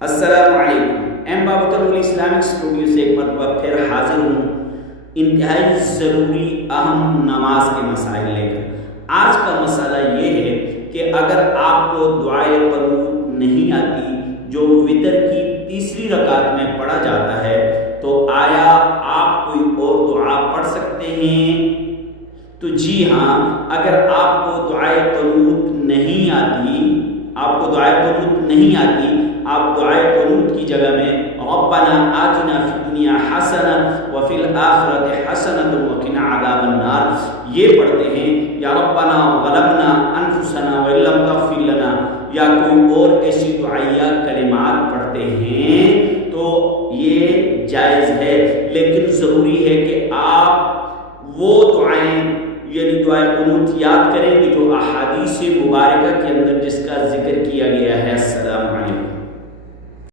السلام علیکم، M بابتل Islamic studio سے ایک مرتبہ پھر حاضر ہوں انتہائی ضروری اہم نماز کے مسائل لے کر۔ آج کا مسئلہ یہ ہے کہ اگر آپ کو دعائے قنوت نہیں آتی جو وتر کی تیسری رکعت میں پڑھا جاتا ہے تو آیا آپ کوئی اور دعا پڑھ سکتے ہیں؟ تو جی ہاں، اگر آپ کو دعائے قنوت نہیں آتی آپ دعائے قنوت کی جگہ میں ربنا آتنا فی الدنیا حسنہ وفی الآخرۃ حسنۃ وقنا عذاب النار یہ پڑھتے ہیں، یا ربنا ظلمنا انفسنا وان لم تغفر لنا، یا کوئی اور ایسی دعائیہ کلمات پڑھتے ہیں تو یہ جائز ہے، لیکن ضروری ہے کہ آپ وہ دعائیں یعنی دعائے قنوت یاد کریں گے جو احادیث مبارکہ کے اندر جس کا ذکر کیا گیا ہے۔ السلام علیکم۔